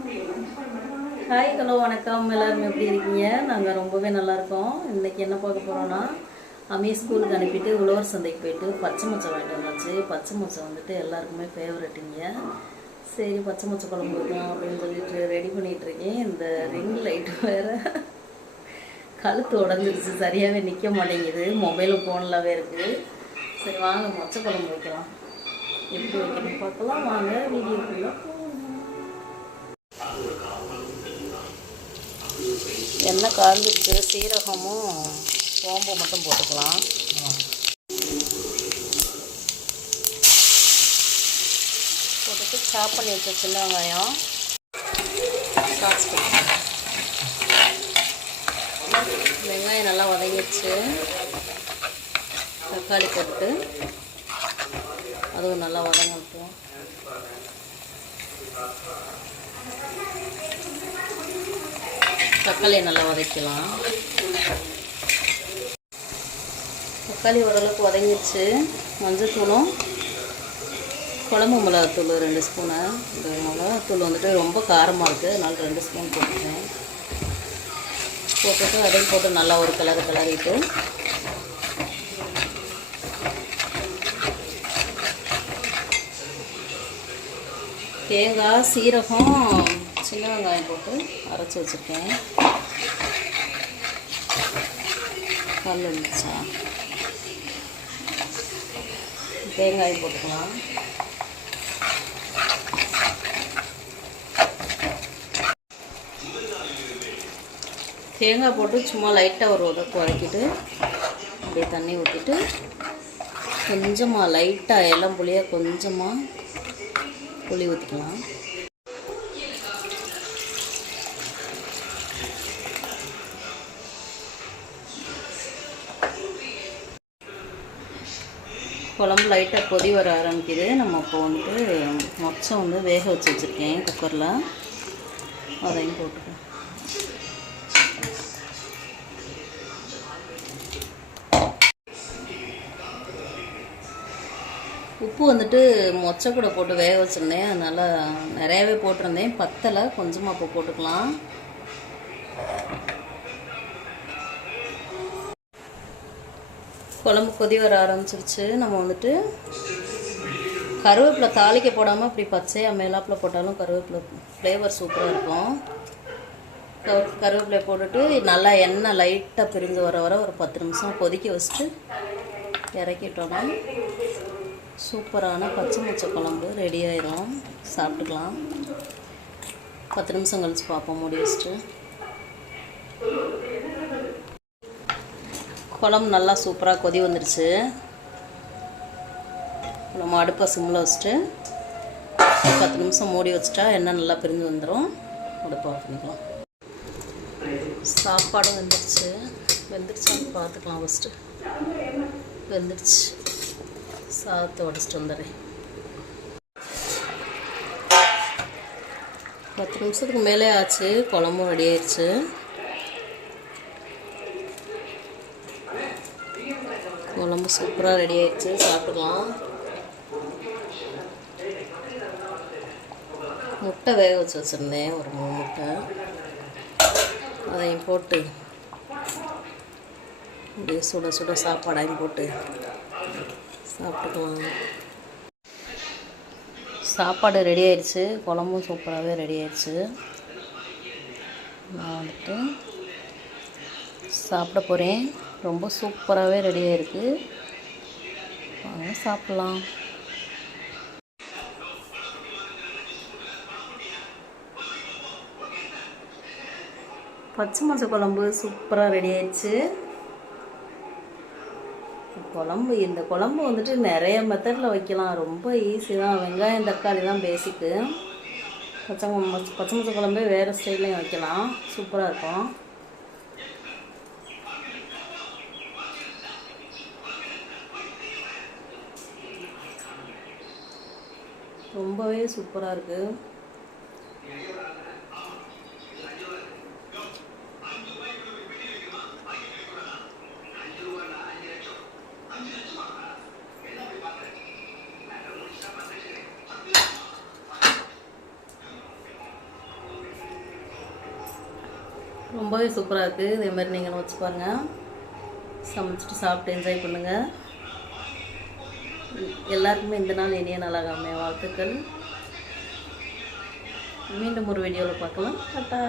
Hi hello வணக்கம். எல்லோரும் எப்படி இருக்கீங்க? நாங்கள் ரொம்பவே நல்லாயிருக்கோம். இன்றைக்கி என்ன பார்க்க போகிறோன்னா, அம்மியை ஸ்கூலுக்கு அனுப்பிட்டு உழவர் சந்தைக்கு போயிட்டு பச்சை மொச்சை வாங்கிட்டு வந்தாச்சு. பச்சை மொச்சை வந்துட்டு எல்லாருக்குமே ஃபேவரட்டுங்க. சரி பச்சை மொச்சை குழம்பு வைக்கலாம் அப்படின்னு சொல்லிட்டு ரெடி பண்ணிகிட்ருக்கேன். இந்த ரிங் லைட்டு வேறு கழுத்து உடஞ்சிருச்சு, சரியாகவே நிற்க மாட்டேங்குது. மொபைலும் ஃபோனிலாவே இருக்குது. சரி வாங்க மொச்சை குழம்பு வைக்கலாம். எப்படி வைக்கணும் பார்க்கலாம் வாங்க வீடியோக்குள்ளே. எண்ணெய் காய்ஞ்சிருச்சு. சீரகமும் சோம்பு மட்டும் போட்டுக்கலாம். போட்டுட்டு சாப் பண்ணி வச்ச சின்ன வெங்காயம் சாஸ் பண்ணிக்கலாம். வெங்காயம் நல்லா வதங்கிடுச்சு. தக்காளி போட்டு அதுவும் நல்லா வதங்கட்டும். தக்காளியை நல்லா வதக்கலாம். தக்காளி ஓரளவுக்கு வதங்கிடுச்சு. மஞ்சள்தூளும் குழம்பு மிளகாத்தூள் 2 ஸ்பூனு. இந்த மிளகாத்தூள் வந்துட்டு ரொம்ப காரமாக இருக்குது, அதனால் 2 ஸ்பூன் போட்டுக்கிறேன். போட்டுட்டு அதையும் போட்டு நல்லா ஒரு கிளறிட்டு தேங்காய் சீரகம் சின்ன வெங்காயம் போட்டு அரைச்சி வச்சுருக்கேன். கல் இருந்துச்சா தேங்காயும் போட்டுக்கலாம். தேங்காய் போட்டு சும்மா லைட்டாக ஒரு வதக்கிட்டு அப்படியே தண்ணி ஊற்றிட்டு கொஞ்சமாக லைட்டாக எல்லாம் புளியாக கொஞ்சமாக புளி ஊற்றிக்கலாம். குழம்பு லைட்டாக கொதி வர ஆரம்பிக்குது. நம்ம இப்போ வந்துட்டு மொச்சை வேக வச்சு வச்சுருக்கேன் குக்கரில், அதையும் போட்டுக்கலாம். உப்பு வந்துட்டு மொச்சை கூட போட்டு வேக வச்சுருந்தேன், அதனால் நிறையாவே போட்டிருந்தேன், பத்தலை, கொஞ்சமாக இப்போ போட்டுக்கலாம். குழம்பு கொதி வர ஆரம்பிச்சிருச்சு. நம்ம வந்துட்டு கருவேப்பிலை தாளிக்க போடாமல் இப்படி பச்சையாக மேலாப்பில் போட்டாலும் கருவேப்பிலை ஃப்ளேவர் சூப்பராக இருக்கும். கருவேப்பிலை போட்டுட்டு நல்லா எண்ணெய் லைட்டாக பிரிஞ்சு வர ஒரு 10 நிமிஷம் கொதிக்க வச்சுட்டு இறக்கிட்டோன்னா சூப்பரான பச்சை மொச்சை குழம்பு ரெடி ஆயிரும். சாப்பிட்டுக்கலாம். 10 நிமிஷம் கழிச்சு பார்ப்போம் மூடி வச்சுட்டு. குழம்பு நல்லா சூப்பராக கொதி வந்துடுச்சு. நம்ம அடுப்பை சிம்மில் வச்சுட்டு 10 நிமிஷம் மூடி வச்சுட்டா எண்ணெய் நல்லா பிரிஞ்சு வந்துடும். அடுப்பை ஆஃப் பண்ணிக்கலாம். சாப்பாடும் வெந்துருச்சான்னு பார்த்துக்கலாம். ஃபஸ்ட்டு வெந்துடுச்சு. சாதத்தை உடச்சிட்டு வந்துடுறேன். 10 நிமிஷத்துக்கு மேலே ஆச்சு. குழம்பும் ரெடி ஆயிடுச்சு. குழம்பு சூப்பராக ரெடி ஆயிடுச்சு. சாப்பிட்டுக்கலாம். முட்டை வேக வச்சு வச்சுருந்தேன், ஒரு 3 முட்டை, அதையும் போட்டு அப்படியே சுட சுட சாப்பாடையும் போட்டு சாப்பிட்டுக்கலாம். சாப்பாடு ரெடி ஆயிடுச்சு. குழம்பும் சூப்பராகவே ரெடி ஆயிடுச்சு. நான் வந்துட்டு சாப்பிட போகிறேன். ரொம்ப சூப்பராகவே ரெடி ஆகிருக்கு. வாங்க சாப்பிட்லாம். பச்சை மொச்சை குழம்பு சூப்பராக ரெடி ஆயிடுச்சு. இந்த குழம்பு வந்துட்டு நிறைய மெத்தடில் வைக்கலாம். ரொம்ப ஈஸி தான். வெங்காயம் தக்காளி தான் பேசிக்கு. பச்சை மொச்சை குழம்பே வேறு ஸ்டைல்லையும் வைக்கலாம். சூப்பராக இருக்கும். ரொம்பவே சூப்பராக இருக்குது. ரொம்பவே சூப்பராக இருக்குது. இதே மாதிரி நீங்களும் வச்சு பாருங்கள். சமைச்சிட்டு சாப்பிட்டு என்ஜாய் பண்ணுங்கள். எல்லாருக்குமே இந்த நாள் இனிய நாளாக அமைய வாழ்த்துக்கள். மீண்டும் ஒரு வீடியோவில் பார்க்கலாம். டாட்டா.